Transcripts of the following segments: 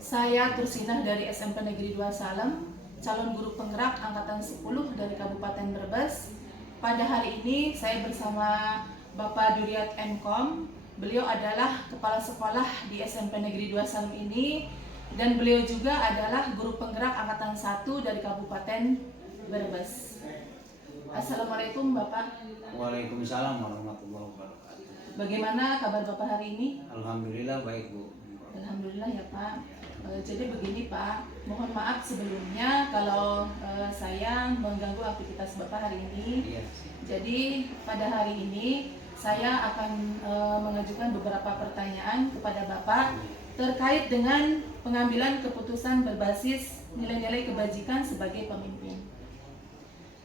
Saya Tursinah dari SMP Negeri 2 Salem, calon guru penggerak angkatan 10 dari Kabupaten Brebes. Pada hari ini saya bersama Bapak Duryat Enkom. Beliau adalah kepala sekolah di SMP Negeri 2 Salem ini, dan beliau juga adalah guru penggerak angkatan 1 dari Kabupaten Brebes. Assalamualaikum Bapak. Waalaikumsalam warahmatullahi wabarakatuh. Bagaimana kabar Bapak hari ini? Alhamdulillah baik, Bu. Alhamdulillah ya Pak. Jadi begini Pak, mohon maaf sebelumnya kalau saya mengganggu aktivitas Bapak hari ini. Iya. Jadi pada hari ini saya akan mengajukan beberapa pertanyaan kepada Bapak terkait dengan pengambilan keputusan berbasis nilai-nilai kebajikan sebagai pemimpin.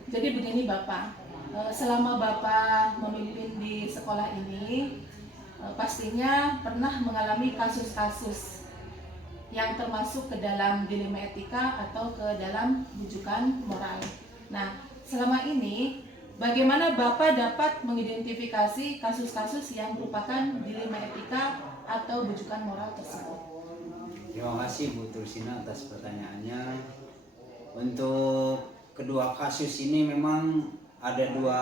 Jadi begini Bapak, selama Bapak memimpin di sekolah ini, pastinya pernah mengalami kasus-kasus yang termasuk ke dalam dilema etika atau ke dalam bujukan moral. Nah, selama ini bagaimana Bapak dapat mengidentifikasi kasus-kasus yang merupakan dilema etika atau bujukan moral tersebut? Terima kasih Bu Tursina atas pertanyaannya. Untuk kedua kasus ini memang ada dua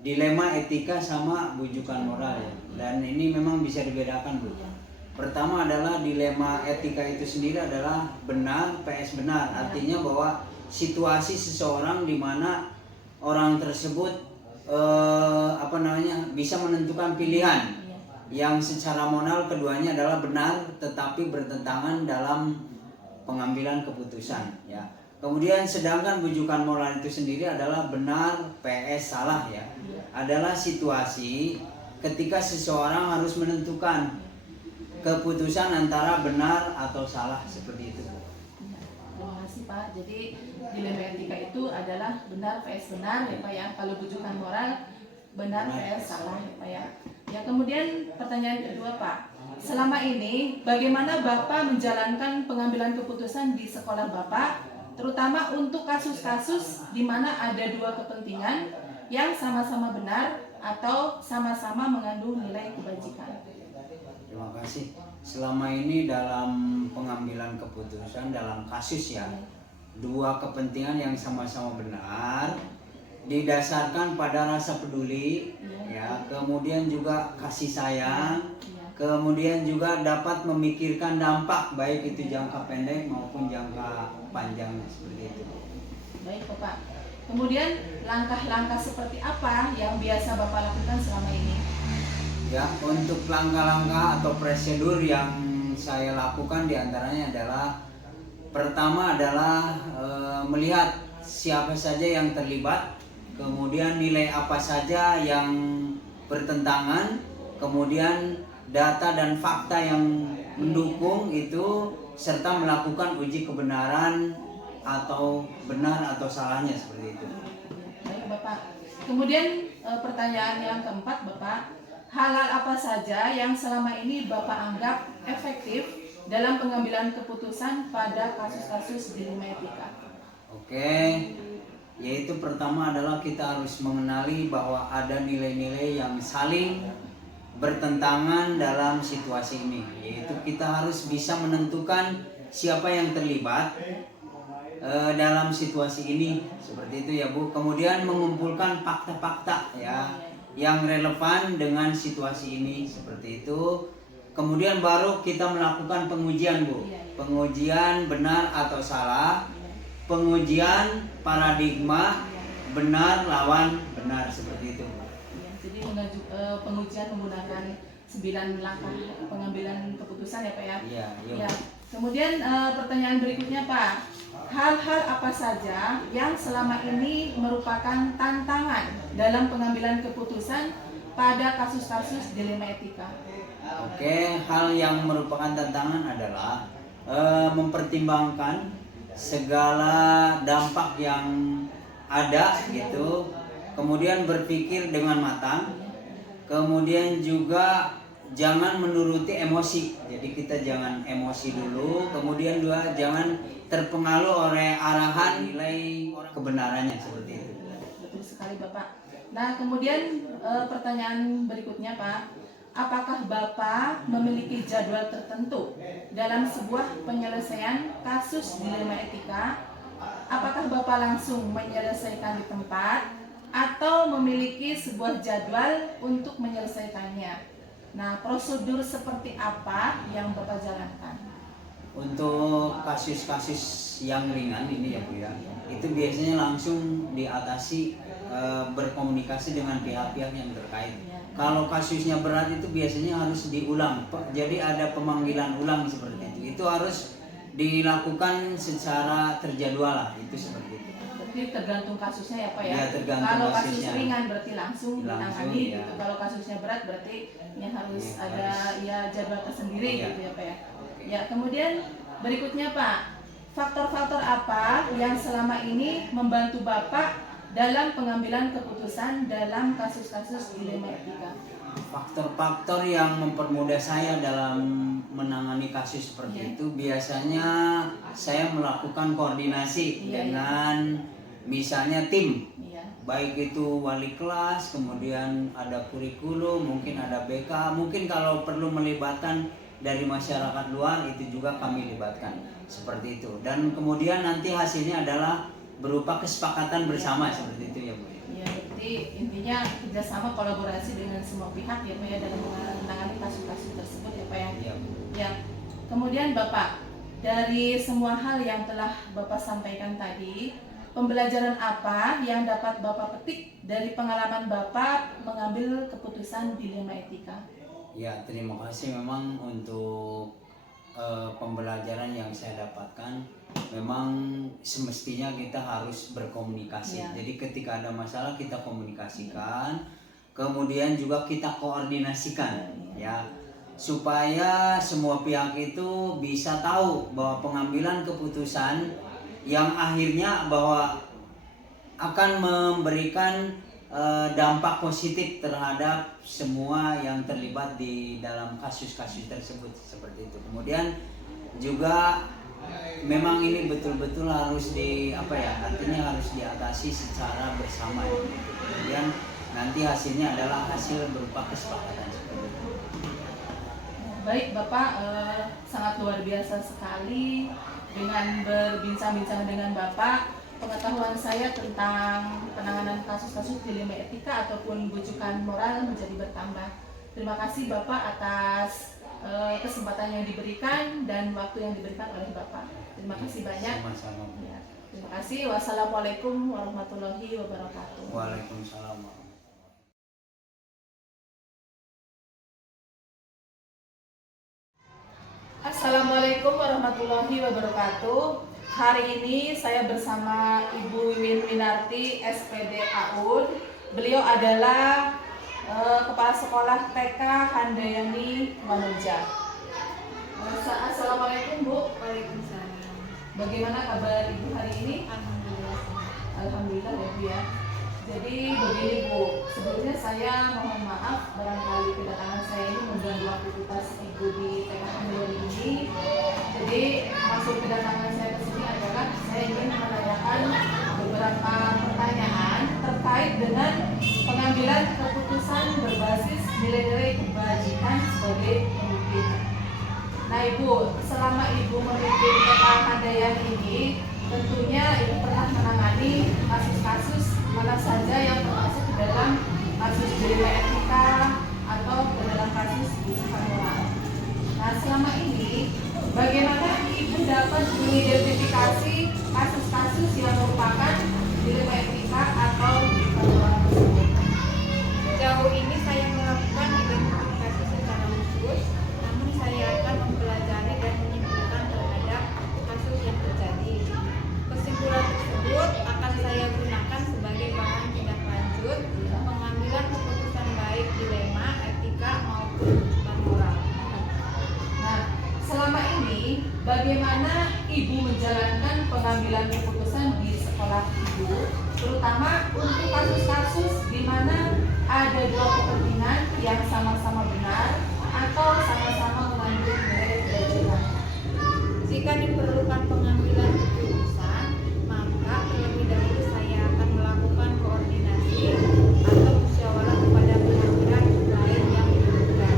dilema etika sama bujukan moral ya. Dan ini memang bisa dibedakan Bu. Pertama adalah dilema etika itu sendiri adalah benar vs benar. Artinya bahwa situasi seseorang di mana orang tersebut bisa menentukan pilihan yang secara moral keduanya adalah benar tetapi bertentangan dalam pengambilan keputusan ya. Kemudian sedangkan bujukan moral itu sendiri adalah benar vs salah ya. Adalah situasi ketika seseorang harus menentukan keputusan antara benar atau salah seperti itu. Terima kasih Pak. Jadi dilema etika itu adalah benar vs benar ya Pak ya. Kalau bujukan moral benar vs salah ya Pak ya. Ya, kemudian pertanyaan kedua Pak. Selama ini bagaimana Bapak menjalankan pengambilan keputusan di sekolah Bapak, terutama untuk kasus-kasus di mana ada dua kepentingan yang sama-sama benar atau sama-sama mengandung nilai kebajikan? Terima kasih. Selama ini dalam pengambilan keputusan dalam kasus ya, dua kepentingan yang sama-sama benar didasarkan pada rasa peduli ya, kemudian juga kasih sayang, kemudian juga dapat memikirkan dampak baik itu jangka pendek maupun jangka panjang seperti itu. Baik Bapak. Kemudian langkah-langkah seperti apa yang biasa Bapak lakukan selama ini? Ya, untuk langkah-langkah atau prosedur yang saya lakukan diantaranya adalah pertama adalah melihat siapa saja yang terlibat, kemudian nilai apa saja yang bertentangan, kemudian data dan fakta yang mendukung itu, serta melakukan uji kebenaran atau benar atau salahnya seperti itu. Baik Bapak. Kemudian pertanyaan yang keempat Bapak, hal-hal apa saja yang selama ini Bapak anggap efektif dalam pengambilan keputusan pada kasus-kasus dilema etika? Oke, yaitu pertama adalah kita harus mengenali bahwa ada nilai-nilai yang saling bertentangan dalam situasi ini, yaitu kita harus bisa menentukan siapa yang terlibat dalam situasi ini seperti itu ya Bu. Kemudian mengumpulkan fakta-fakta ya yang relevan dengan situasi ini seperti itu. Kemudian baru kita melakukan pengujian Bu. Pengujian benar atau salah, pengujian paradigma benar lawan benar seperti itu. Jadi pengujian menggunakan 9 langkah pengambilan keputusan ya Pak ya. Iya. Ya. Kemudian pertanyaan berikutnya Pak, hal-hal apa saja yang selama ini merupakan tantangan dalam pengambilan keputusan pada kasus-kasus dilema etika? Oke, hal yang merupakan tantangan adalah mempertimbangkan segala dampak yang ada gitu, kemudian berpikir dengan matang, kemudian juga jangan menuruti emosi. Jadi kita jangan emosi dulu, kemudian juga jangan terpengaruh oleh arahan nilai kebenarannya seperti itu. Betul sekali Bapak. Nah kemudian pertanyaan berikutnya Pak, apakah Bapak memiliki jadwal tertentu dalam sebuah penyelesaian kasus dilema etika? Apakah Bapak langsung menyelesaikan di tempat atau memiliki sebuah jadwal untuk menyelesaikannya? Nah, prosedur seperti apa yang Bapak jalankan? Untuk kasus-kasus yang ringan ini ya Bu ya, itu biasanya langsung diatasi berkomunikasi dengan pihak-pihak yang terkait. Kalau kasusnya berat itu biasanya harus diulang, jadi ada pemanggilan ulang seperti itu. Itu harus dilakukan secara terjadwal lah, itu seperti itu. Jadi tergantung kasusnya ya Pak ya. Ya, tergantung kalau kasus kasusnya. ringan berarti langsung ditangani ya. gitu. Kalau kasusnya berat berarti ya harus Ya, ada ya jadwal tersendiri ya. gitu ya Pak ya. Ya, kemudian berikutnya Pak, faktor-faktor apa yang selama ini membantu Bapak dalam pengambilan keputusan dalam kasus-kasus dilema etika? Faktor-faktor yang mempermudah saya dalam menangani kasus seperti itu biasanya saya melakukan koordinasi dengan misalnya tim, baik itu wali kelas, kemudian ada kurikulum, mungkin ada BK, mungkin kalau perlu melibatkan dari masyarakat luar itu juga kami libatkan seperti itu. Dan kemudian nanti hasilnya adalah berupa kesepakatan bersama seperti itu ya Bu. Ya, berarti intinya kerjasama kolaborasi dengan semua pihak ya Pak ya dalam menangani kasus-kasus tersebut ya Pak ya. Iya Bu. Ya, kemudian Bapak, dari semua hal yang telah Bapak sampaikan tadi, pembelajaran apa yang dapat Bapak petik dari pengalaman Bapak mengambil keputusan dilema etika? Ya, terima kasih memang untuk pembelajaran yang saya dapatkan. Memang semestinya kita harus berkomunikasi. Jadi ketika ada masalah kita komunikasikan, kemudian juga kita koordinasikan ya, supaya semua pihak itu bisa tahu bahwa pengambilan keputusan yang akhirnya bahwa akan memberikan dampak positif terhadap semua yang terlibat di dalam kasus-kasus tersebut seperti itu. Kemudian juga memang ini betul-betul harus artinya harus diatasi secara bersama gitu. Kemudian nanti hasilnya adalah hasil berupa kesepakatan seperti itu. Baik Bapak, sangat luar biasa sekali dengan berbincang-bincang dengan Bapak. Pengetahuan saya tentang penanganan kasus-kasus dilema etika ataupun bujukan moral menjadi bertambah. Terima kasih Bapak atas kesempatan yang diberikan dan waktu yang diberikan oleh Bapak. Terima kasih banyak. Sama-sama. Ya, terima kasih. Wassalamualaikum warahmatullahi wabarakatuh. Waalaikumsalam. Assalamualaikum warahmatullahi wabarakatuh. Hari ini saya bersama Ibu Wiwin Winarti, SPD AUD. Beliau adalah Kepala Sekolah TK Handayani Manoja. Assalamualaikum Bu. Waalaikumsalam. Bagaimana kabar Ibu hari ini? Alhamdulillah. Alhamdulillah ya Bu ya. Jadi begini Bu, sebelumnya saya mohon maaf barangkali kedatangan saya ini mengganggu aktivitas Ibu di TK Handayani ini. Jadi maksud kedatangan saya ke sini adalah saya ingin menanyakan beberapa pertanyaan terkait dengan pengambilan keputusan berbasis nilai-nilai kebajikan sebagai pemimpin. Nah Ibu, selama Ibu memimpin TK Handayani ini, tentunya Ibu pernah menangani kasus-kasus mana saja yang termasuk ke dalam kasus dilema etika atau ke dalam kasus bujukan moral. Nah selama ini bagaimana Ibu dapat mengidentifikasi kasus-kasus yang merupakan dilema etika atau bujukan moral tersebut? Sejauh ini saya melakukan identifikasi secara khusus, namun saya akan mempelajari dan menyimpulkan terhadap kasus yang terjadi. Kesimpulan tersebut akan saya gunakan sebagai bahan tindak lanjut pengambilan keputusan baik dilema etika maupun bujukan moral. Nah, selama ini bagaimana Ibu menjalankan pengambilan keputusan di sekolah Ibu, terutama untuk kasus-kasus di mana ada dua kepentingan yang sama-sama benar atau sama-sama mengandung nilai kebajikan? Jika diperlukan pengambilan keputusan, maka terlebih dahulu saya akan melakukan koordinasi atau musyawarah kepada pihak-pihak lain yang dibutuhkan.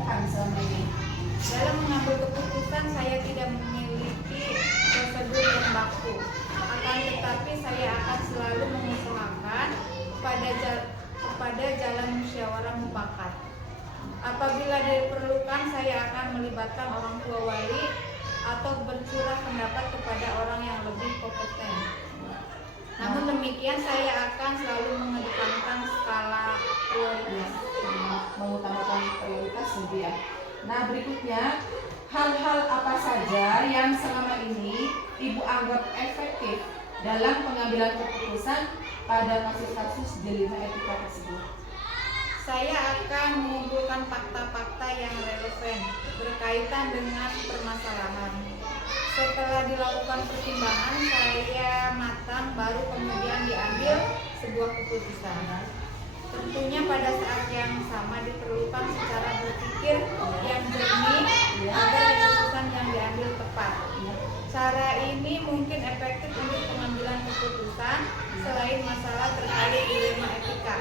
lakukan selama ini? Dalam mengambil keputusan saya tidak memiliki prosedur yang baku. Akan tetapi saya akan selalu mengusahakan kepada jalan musyawarah mufakat. Apabila diperlukan saya akan melibatkan orang tua wali atau bercurah pendapat kepada orang yang lebih kompeten. Namun demikian saya akan selalu mengedepankan skala prioritas. Mengutamakan prioritas gitu ya. Nah, berikutnya, hal-hal apa saja yang selama ini Ibu anggap efektif dalam pengambilan keputusan pada kasus-kasus dilema etika tersebut? Saya akan mengumpulkan fakta-fakta yang relevan berkaitan dengan permasalahan. Setelah dilakukan pertimbangan, saya matang baru kemudian diambil sebuah keputusan. Tentunya pada saat yang sama diperlukan secara berpikir yang jernih agar keputusan yang diambil tepat. Cara ini mungkin efektif untuk pengambilan keputusan selain masalah terkait dilema etika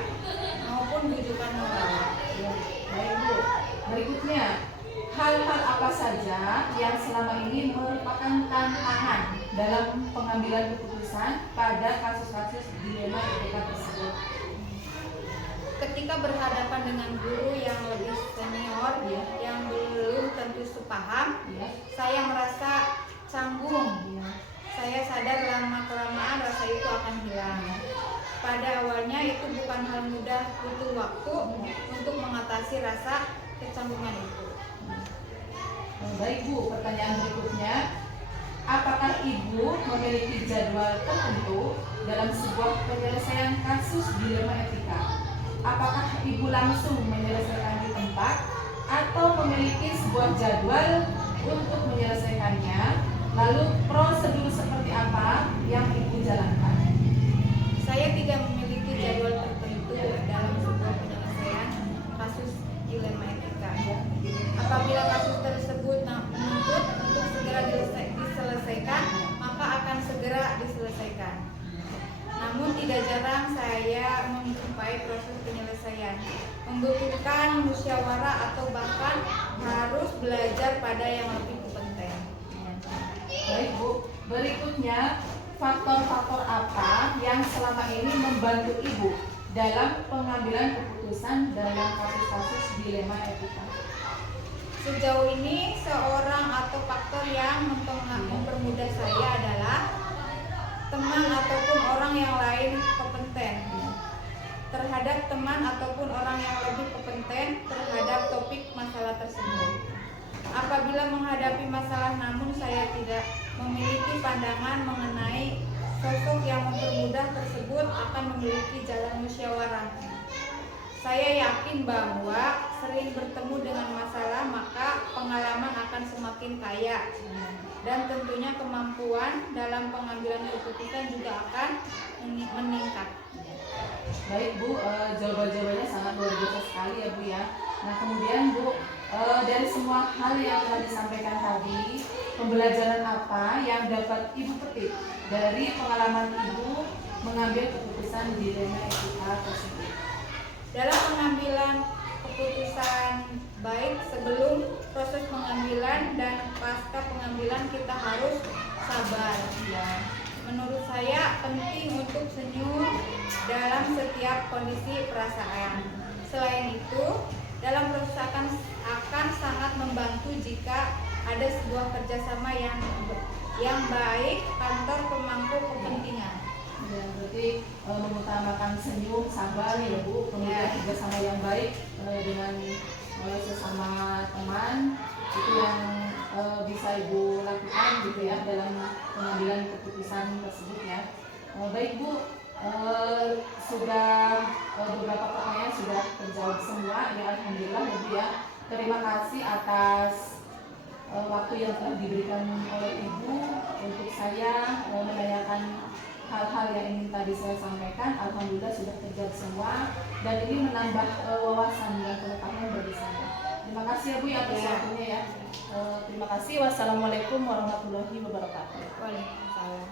maupun rujukan moral. Ya, baik Bu. Berikutnya, hal-hal apa saja yang selama ini merupakan tantangan dalam pengambilan keputusan pada kasus-kasus dilema etika tersebut? Ketika berhadapan dengan guru yang lebih senior Ya. yang belum tentu sepaham, Ya. saya merasa canggung. Ya. Saya sadar lama-kelamaan rasa itu akan hilang. Pada awalnya itu bukan hal mudah, butuh waktu untuk mengatasi rasa kecanggungan itu. Baik Bu, pertanyaan berikutnya, apakah Ibu memiliki jadwal tertentu dalam sebuah penyelesaian kasus dilema etika? Apakah Ibu langsung menyelesaikan di tempat atau memiliki sebuah jadwal untuk menyelesaikannya? Lalu prosedur seperti apa yang Ibu jalankan? Saya tidak memiliki jadwal tertentu dalam sebuah penyelesaian kasus dilema etika. Apabila kasus tersebut menuntut untuk segera diselesaikan, maka akan segera diselesaikan. Namun tidak jarang saya menjumpai proses penyelesaian membutuhkan musyawarah atau bahkan harus belajar pada yang lebih kompeten. Baik Bu, berikutnya faktor-faktor apa yang selama ini membantu Ibu dalam pengambilan keputusan dalam kasus-kasus dilema etika? Sejauh ini seorang atau faktor yang mempermudah saya adalah teman ataupun orang yang lain kompeten terhadap teman ataupun orang yang lebih kompeten terhadap topik masalah tersebut. Apabila menghadapi masalah namun saya tidak memiliki pandangan mengenai sosok yang mempermudah tersebut akan memiliki jalan musyawarah. Saya yakin bahwa sering bertemu dengan masalah maka pengalaman akan semakin kaya dan tentunya kemampuan dalam pengambilan keputusan juga akan meningkat. Baik Bu, jawaban-jawabannya sangat luar biasa sekali ya Bu ya. Nah kemudian Bu, dari semua hal yang telah disampaikan tadi, pembelajaran apa yang dapat Ibu petik dari pengalaman Ibu mengambil keputusan dilema etika tersebut? Dalam pengambilan keputusan baik sebelum proses pengambilan dan pasca pengambilan kita harus sabar. Ya. Menurut saya penting untuk senyum dalam setiap kondisi perasaan. Selain itu, dalam proses akan sangat membantu jika ada sebuah kerjasama yang baik kantor pemangku kepentingan. Ya, berarti mengutamakan senyum, sabar ya Bu, kemudian kerjasama yang baik dengan sesama teman itu yang bisa Ibu lakukan gitu ya dalam pengambilan keputusan tersebut ya. Baik Bu, sudah beberapa pertanyaan sudah terjawab semua ya, alhamdulillah ya Bu ya. Terima kasih atas waktu yang telah diberikan oleh Ibu untuk saya menanyakan hal-hal yang ingin tadi saya sampaikan. Alhamdulillah sudah terjawab semua dan ini menambah wawasan dan pengetahuan bagi saya. Terima kasih ya Bu ya atas waktunya ya. Terima kasih. Wassalamualaikum warahmatullahi wabarakatuh. Waalaikumsalam.